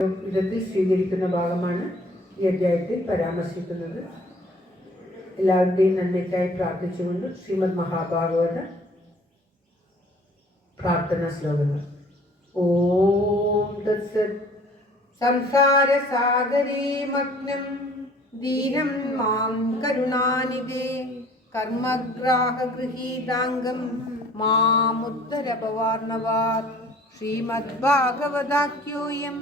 വിധത്തിൽ സ്വീകരിക്കുന്ന ഭാഗമാണ് ഈ അധ്യായത്തിൽ പരാമർശിക്കുന്നത്. എല്ലാവരുടെയും നന്മയ്ക്കായി പ്രാർത്ഥിച്ചുകൊണ്ട് ശ്രീമദ് മഹാഭാഗവത പ്രാർത്ഥന ശ്ലോകങ്ങൾ. ഓം തത്സത്. സംസാരസാഗരേ മഗ്നം ദീനം മാം കരുണാനിധേ കർമ്മഗ്രാഹഗൃഹീതാംഗം മാമുത്തരപവാർണവാത്. ശ്രീമദ്ഭാഗവതാഖ്യോയം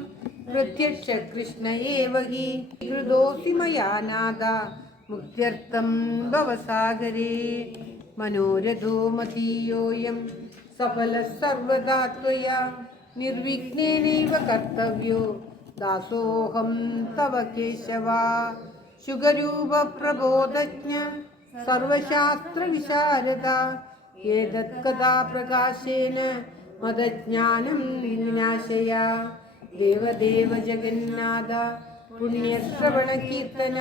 പ്രത്യക്ഷ കൃഷ്ണ ഏവ ഹി ഹൃദോസി മയാ നാദ മുക്ത്യർത്ഥം ഭവസാഗരേ. മനോരഥോ മതീയോയം സഫല സർവദാ ത്വയാ നിർവിഘ്നേനൈവ കർത്തവ്യോ ദാസോഹം തവ കേശവ. ശുഗരൂപ പ്രബോധജ്ഞ സർവശാസ്ത്ര വിശാരദ ഏതത് കഥാ പ്രകാശേന മദജ്ഞാനം വിനാശയ. ദേവദേവ ജഗന്നാഥ പുണ്യശ്രവണ കീർത്തന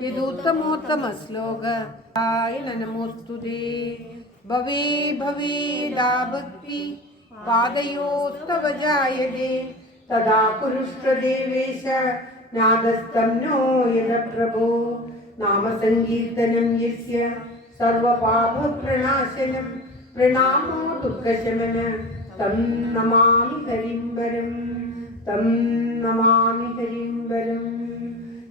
വിദൂത്തമോത്തമ ശ്ലോക നമോസ്തുതേ. ഭവേ ഭവേദാ ഭക്തി പാദയോസ്തവ ജായതേ തദാ കുരുഷ്വ ദേവേശ നാദസ്തം നോ യദ പ്രഭോ. നാമസങ്കീർത്തനം യസ്യ സർവപാപ പ്രണാശനം പ്രണാമോ ദുഃഖശമന തം നമാമി ഹരിംബരം തം നമാമി ഹരിംബരം.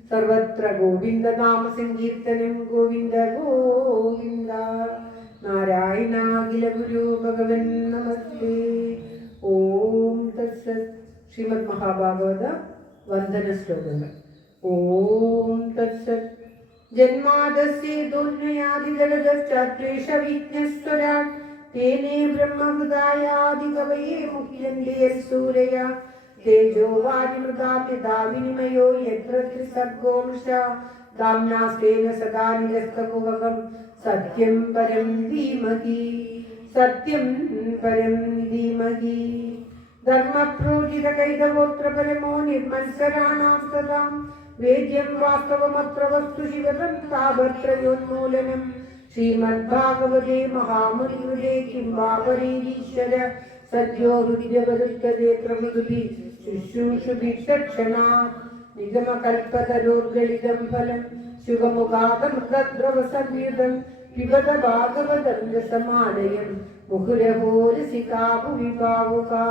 സർവത്ര ഗോവിന്ദ നാമ സങ്കീർത്തനം ഗോവിന്ദ ഗോവിന്ദ. നാരായണാഖില ഗുരു ഭഗവൻ നമസ്തേ. ഓം തത്സത്. ശ്രീമദ് മഹാഭാഗവത വന്ദന ശ്ലോകങ്ങൾ. ഓം തത്സത്. ജന്മാദസ്യേതോന്മയാദിദളദശ്ചാദ്വേഷവിഘ്നസ്വരാട് തേനേ ബ്രഹ്മഹൃദായാദികവയേ മുഖ്യന്തേ സൂരയ തേജോ വാരിമൃതാ വിനിമയോ യത്ര ത്രിസർഗോ മൃഷാ ധാമ്നാസ്തേന സദാ നിരസ്തകുഹകം സത്യം പരം ധീമഹി സത്യം പരം ധീമഹി. ധർമ്മപ്രോജിത കൈതഗോത്ര പരമോ നിർമത്സരാണാം സദാം വേദ്യം വാസ്തവമത്ര വസ്തു ശിവതം താപത്രയോന്മൂലനം. ശ്രീമദ്ഭാഗവതേ മഹാമുനികൃതേ കിം വാ പരീരീശ്വര സദ്യോ ഹൃദിരവരുത്തതേ പ്രമൃതി ശുശ്രൂഷുഭിക്ഷണാത്. നിഗമകൽപ്പതരോർഗളിതം ഫലം ശുഭമുഖാതമൃതദ്രവസംയുതം പിബത ഭാഗവതം രസമാലയം മുഹുരഹോ രസികാ ഭുവി ഭാവുകാ.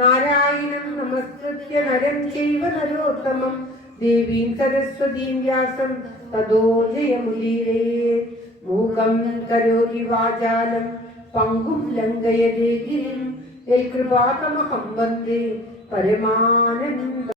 നാരായണം നമസ്കൃത്യ നരം ചൈവ നരോത്തമം ദേവീം സരസ്വതീം വ്യാസം തതോ ജയമുദീരയേത്. മൂകം കരോതി വാചാലം പങ്കും ലംഘയതേ ഗിരിം യൽകൃപാതമഹം വന്ദേ പരമാനന്ദ.